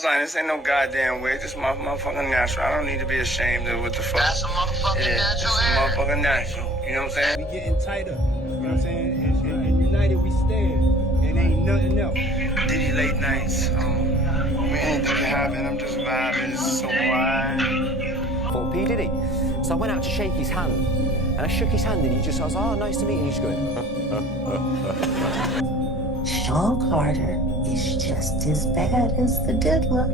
was like, this ain't no goddamn wig. This motherfucking natural. I don't need to be ashamed of what the fuck. That's a motherfucking natural hair. It's a motherfucking natural. You know what I'm saying? We getting tighter. You know what I'm saying? And united we stand. And ain't nothing else. Diddy late nights. Anything can happen. I'm just vibing. It's so wide. For p.diddy. So I went out to shake his hand, and I shook his hand, and I was, oh, nice to meet you. And he's going, Sean Carter is just as bad as the diddler.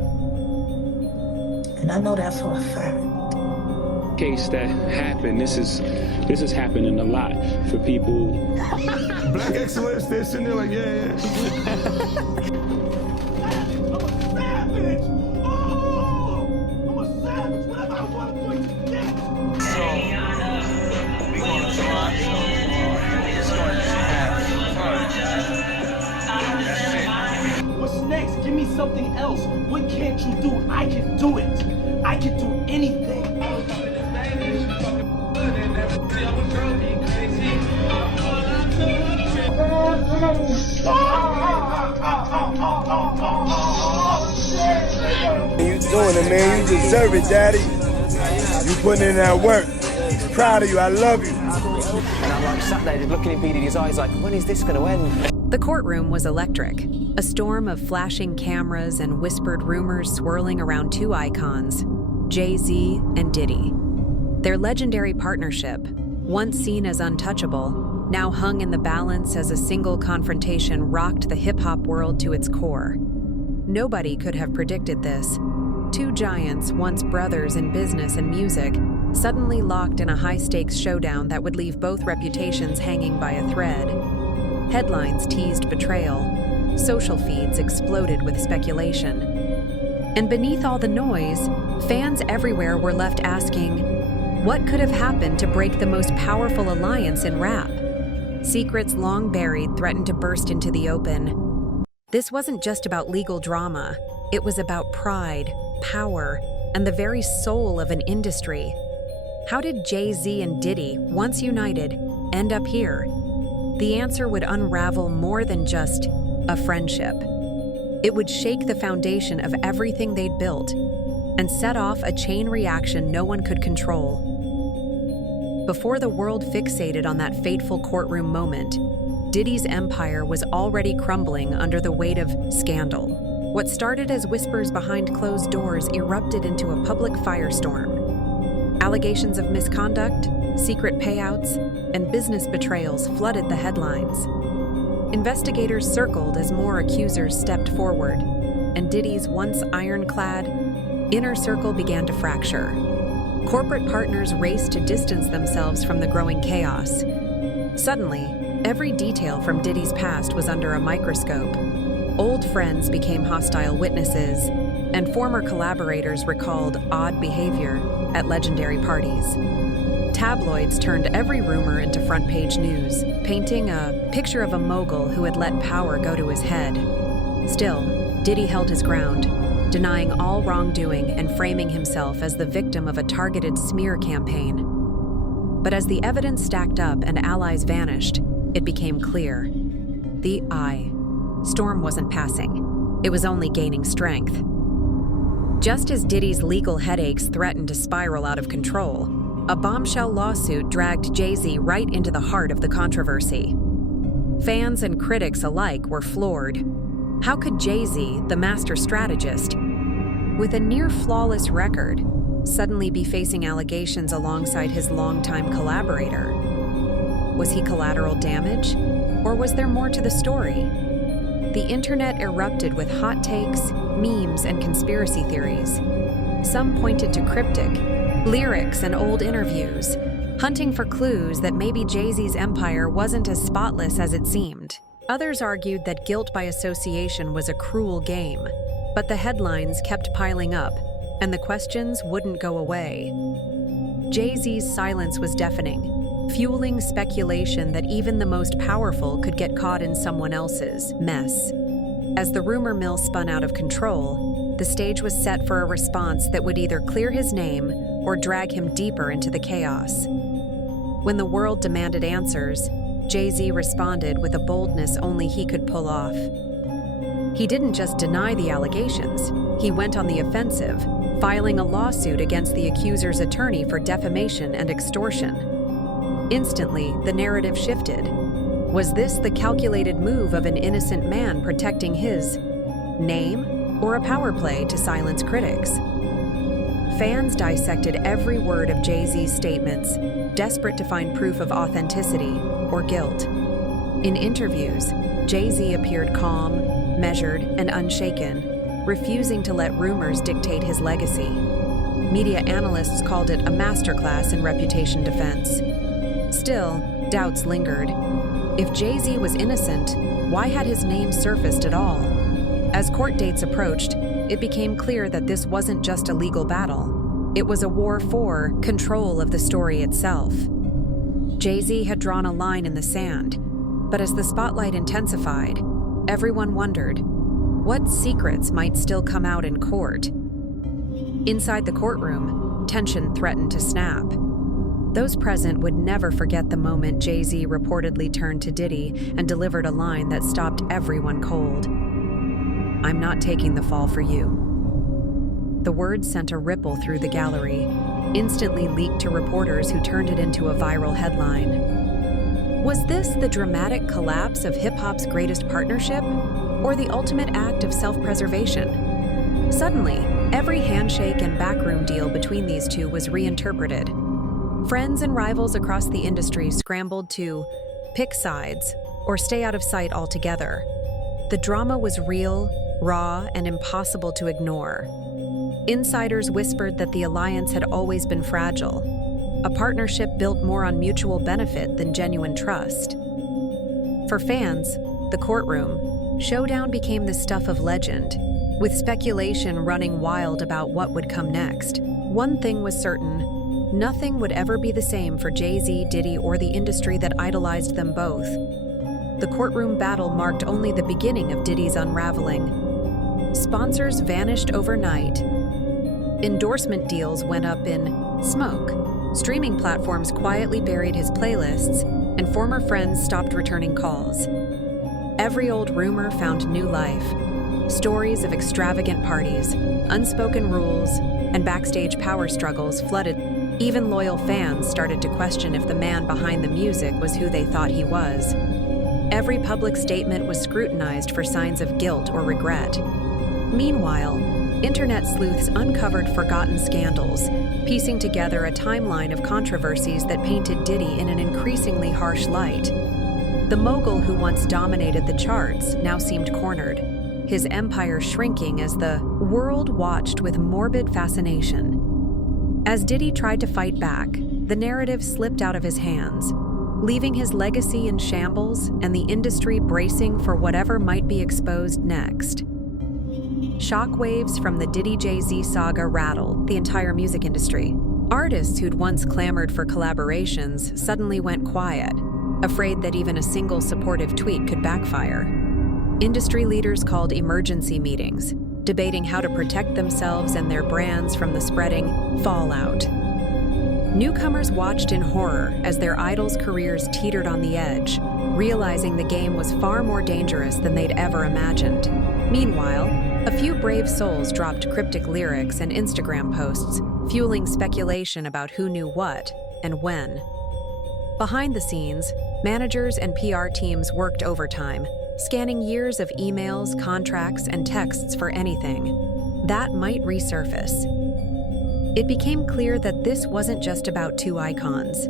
And I know that for a fact. Case that happened, this is happening a lot for people. Black excellence, they're sitting there like, yeah. Give me something else. What can't you do? I can do it. I can do anything. You doing it, man. You deserve it, Daddy. You putting in that work. Proud of you. I love you. and I'm like sat there just looking in p.diddy's eyes like, when is this going to end? The courtroom was electric, a storm of flashing cameras and whispered rumors swirling around two icons, Jay-Z and Diddy. Their legendary partnership, once seen as untouchable, now hung in the balance as a single confrontation rocked the hip-hop world to its core. Nobody could have predicted this. Two giants, once brothers in business and music, suddenly locked in a high-stakes showdown that would leave both reputations hanging by a thread. Headlines teased betrayal. Social feeds exploded with speculation. And beneath all the noise, fans everywhere were left asking, what could have happened to break the most powerful alliance in rap? Secrets long buried threatened to burst into the open. This wasn't just about legal drama. It was about pride, power, and the very soul of an industry. How did Jay-Z and Diddy, once united, end up here? The answer would unravel more than just a friendship. It would shake the foundation of everything they'd built and set off a chain reaction no one could control. Before the world fixated on that fateful courtroom moment, Diddy's empire was already crumbling under the weight of scandal. What started as whispers behind closed doors erupted into a public firestorm. Allegations of misconduct, secret payouts, and business betrayals flooded the headlines. Investigators circled as more accusers stepped forward, and Diddy's once ironclad inner circle began to fracture. Corporate partners raced to distance themselves from the growing chaos. Suddenly, every detail from Diddy's past was under a microscope. Old friends became hostile witnesses, and former collaborators recalled odd behavior at legendary parties. Tabloids turned every rumor into front-page news, painting a picture of a mogul who had let power go to his head. Still, Diddy held his ground, denying all wrongdoing and framing himself as the victim of a targeted smear campaign. But as the evidence stacked up and allies vanished, it became clear. The storm wasn't passing. It was only gaining strength. Just as Diddy's legal headaches threatened to spiral out of control, a bombshell lawsuit dragged Jay-Z right into the heart of the controversy. Fans and critics alike were floored. How could Jay-Z, the master strategist, with a near-flawless record, suddenly be facing allegations alongside his longtime collaborator? Was he collateral damage, or was there more to the story? The internet erupted with hot takes, memes, and conspiracy theories. Some pointed to cryptic lyrics and old interviews, hunting for clues that maybe Jay-Z's empire wasn't as spotless as it seemed. Others argued that guilt by association was a cruel game, but the headlines kept piling up, and the questions wouldn't go away. Jay-Z's silence was deafening, fueling speculation that even the most powerful could get caught in someone else's mess. As the rumor mill spun out of control, the stage was set for a response that would either clear his name or drag him deeper into the chaos. When the world demanded answers, Jay-Z responded with a boldness only he could pull off. He didn't just deny the allegations, he went on the offensive, filing a lawsuit against the accuser's attorney for defamation and extortion. Instantly, the narrative shifted. Was this the calculated move of an innocent man protecting his name, or a power play to silence critics? Fans dissected every word of Jay-Z's statements, desperate to find proof of authenticity or guilt. In interviews, Jay-Z appeared calm, measured, and unshaken, refusing to let rumors dictate his legacy. Media analysts called it a masterclass in reputation defense. Still, doubts lingered. If Jay-Z was innocent, why had his name surfaced at all? As court dates approached, it became clear that this wasn't just a legal battle. It was a war for control of the story itself. Jay-Z had drawn a line in the sand, but as the spotlight intensified, everyone wondered, what secrets might still come out in court? Inside the courtroom, tension threatened to snap. Those present would never forget the moment Jay-Z reportedly turned to Diddy and delivered a line that stopped everyone cold. "I'm not taking the fall for you." The words sent a ripple through the gallery, instantly leaked to reporters who turned it into a viral headline. Was this the dramatic collapse of hip-hop's greatest partnership, or the ultimate act of self-preservation? Suddenly, every handshake and backroom deal between these two was reinterpreted. Friends and rivals across the industry scrambled to pick sides or stay out of sight altogether. The drama was real, raw, and impossible to ignore. Insiders whispered that the alliance had always been fragile, a partnership built more on mutual benefit than genuine trust. For fans, the courtroom, Showdown became the stuff of legend, with speculation running wild about what would come next. One thing was certain: nothing would ever be the same for Jay-Z, Diddy, or the industry that idolized them both. The courtroom battle marked only the beginning of Diddy's unraveling. Sponsors vanished overnight. Endorsement deals went up in smoke. Streaming platforms quietly buried his playlists, and former friends stopped returning calls. Every old rumor found new life. Stories of extravagant parties, unspoken rules, and backstage power struggles flooded. Even loyal fans started to question if the man behind the music was who they thought he was. Every public statement was scrutinized for signs of guilt or regret. Meanwhile, internet sleuths uncovered forgotten scandals, piecing together a timeline of controversies that painted Diddy in an increasingly harsh light. The mogul who once dominated the charts now seemed cornered, his empire shrinking as the world watched with morbid fascination. As Diddy tried to fight back, the narrative slipped out of his hands, leaving his legacy in shambles and the industry bracing for whatever might be exposed next. Shockwaves from the Diddy-Jay-Z saga rattled the entire music industry. Artists who'd once clamored for collaborations suddenly went quiet, afraid that even a single supportive tweet could backfire. Industry leaders called emergency meetings, debating how to protect themselves and their brands from the spreading fallout. Newcomers watched in horror as their idols' careers teetered on the edge, realizing the game was far more dangerous than they'd ever imagined. Meanwhile, a few brave souls dropped cryptic lyrics and Instagram posts, fueling speculation about who knew what and when. Behind the scenes, managers and PR teams worked overtime, scanning years of emails, contracts, and texts for anything that might resurface. It became clear that this wasn't just about two icons.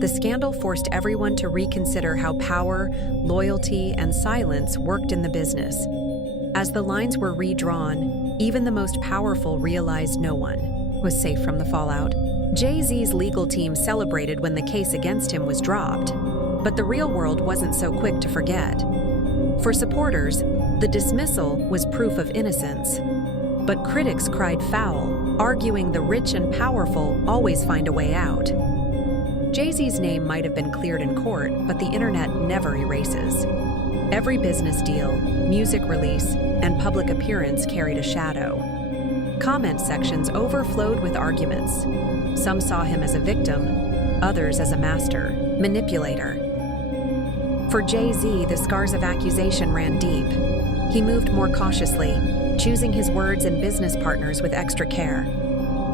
The scandal forced everyone to reconsider how power, loyalty, and silence worked in the business. As the lines were redrawn, even the most powerful realized no one was safe from the fallout. Jay-Z's legal team celebrated when the case against him was dropped, but the real world wasn't so quick to forget. For supporters, the dismissal was proof of innocence, but critics cried foul, arguing the rich and powerful always find a way out. Jay-Z's name might have been cleared in court, but the internet never erases. Every business deal, music release, and public appearance carried a shadow. Comment sections overflowed with arguments. Some saw him as a victim, others as a master, manipulator. For Jay-Z, the scars of accusation ran deep. He moved more cautiously, choosing his words and business partners with extra care.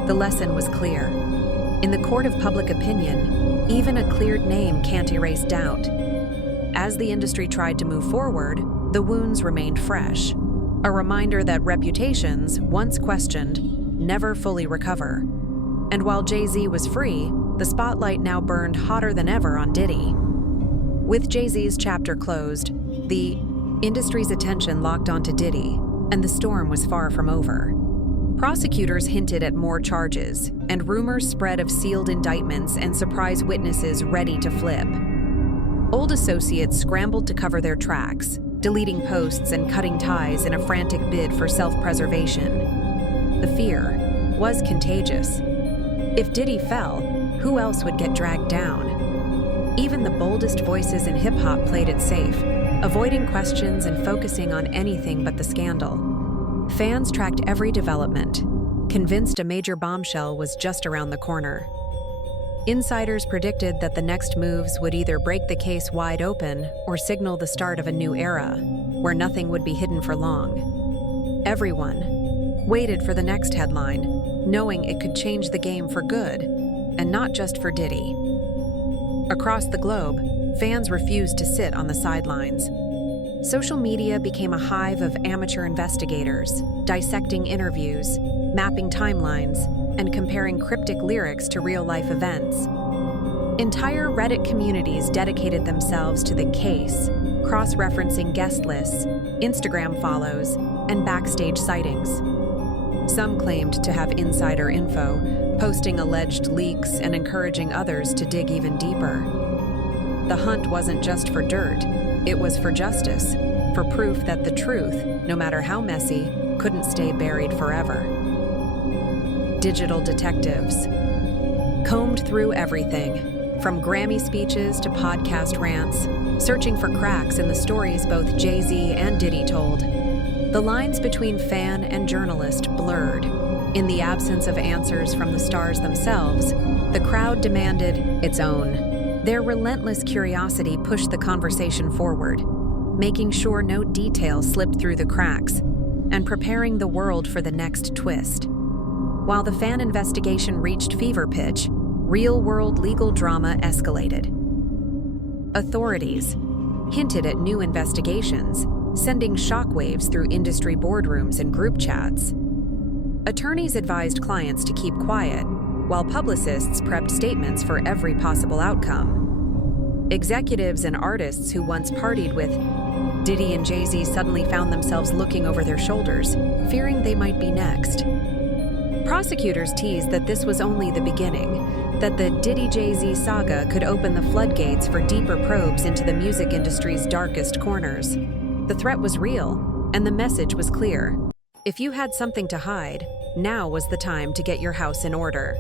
The lesson was clear. In the court of public opinion, even a cleared name can't erase doubt. As the industry tried to move forward, the wounds remained fresh, a reminder that reputations, once questioned, never fully recover. And while Jay-Z was free, the spotlight now burned hotter than ever on Diddy. With Jay-Z's chapter closed, the industry's attention locked onto Diddy, and the storm was far from over. Prosecutors hinted at more charges, and rumors spread of sealed indictments and surprise witnesses ready to flip. Old associates scrambled to cover their tracks, deleting posts and cutting ties in a frantic bid for self-preservation. The fear was contagious. If Diddy fell, who else would get dragged down? Even the boldest voices in hip-hop played it safe, avoiding questions and focusing on anything but the scandal. Fans tracked every development, convinced a major bombshell was just around the corner. Insiders predicted that the next moves would either break the case wide open or signal the start of a new era, where nothing would be hidden for long. Everyone waited for the next headline, knowing it could change the game for good, and not just for Diddy. Across the globe, fans refused to sit on the sidelines. Social media became a hive of amateur investigators, dissecting interviews, mapping timelines, and comparing cryptic lyrics to real-life events. Entire Reddit communities dedicated themselves to the case, cross-referencing guest lists, Instagram follows, and backstage sightings. Some claimed to have insider info, posting alleged leaks and encouraging others to dig even deeper. The hunt wasn't just for dirt, it was for justice, for proof that the truth, no matter how messy, couldn't stay buried forever. Digital detectives combed through everything, from Grammy speeches to podcast rants, searching for cracks in the stories both Jay-Z and Diddy told. The lines between fan and journalist blurred. In the absence of answers from the stars themselves, the crowd demanded its own. Their relentless curiosity pushed the conversation forward, making sure no detail slipped through the cracks and preparing the world for the next twist. While the fan investigation reached fever pitch, real-world legal drama escalated. Authorities hinted at new investigations, sending shockwaves through industry boardrooms and group chats. Attorneys advised clients to keep quiet, while publicists prepped statements for every possible outcome. Executives and artists who once partied with Diddy and Jay-Z suddenly found themselves looking over their shoulders, fearing they might be next. Prosecutors teased that this was only the beginning, that the Diddy-Jay-Z saga could open the floodgates for deeper probes into the music industry's darkest corners. The threat was real, and the message was clear. If you had something to hide, now was the time to get your house in order.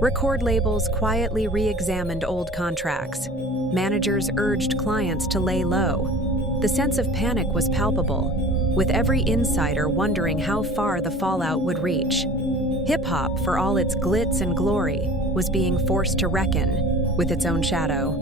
Record labels quietly re-examined old contracts. Managers urged clients to lay low. The sense of panic was palpable, with every insider wondering how far the fallout would reach. Hip-hop, for all its glitz and glory, was being forced to reckon with its own shadow.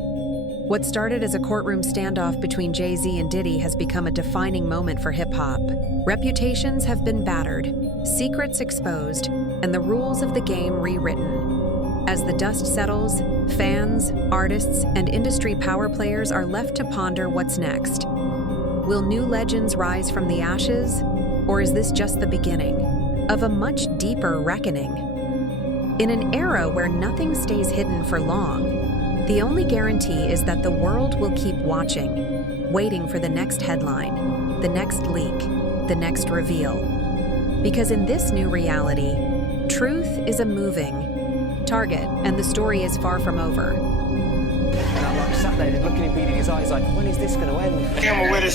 What started as a courtroom standoff between Jay-Z and Diddy has become a defining moment for hip-hop. Reputations have been battered, secrets exposed, and the rules of the game rewritten. As the dust settles, fans, artists, and industry power players are left to ponder what's next. Will new legends rise from the ashes, or is this just the beginning of a much deeper reckoning? In an era where nothing stays hidden for long, the only guarantee is that the world will keep watching, waiting for the next headline, the next leak, the next reveal. Because in this new reality, truth is a moving target, and the story is far from over. And I'm like sat there looking in p.diddy's eyes like, when is this going to end? I'm with it.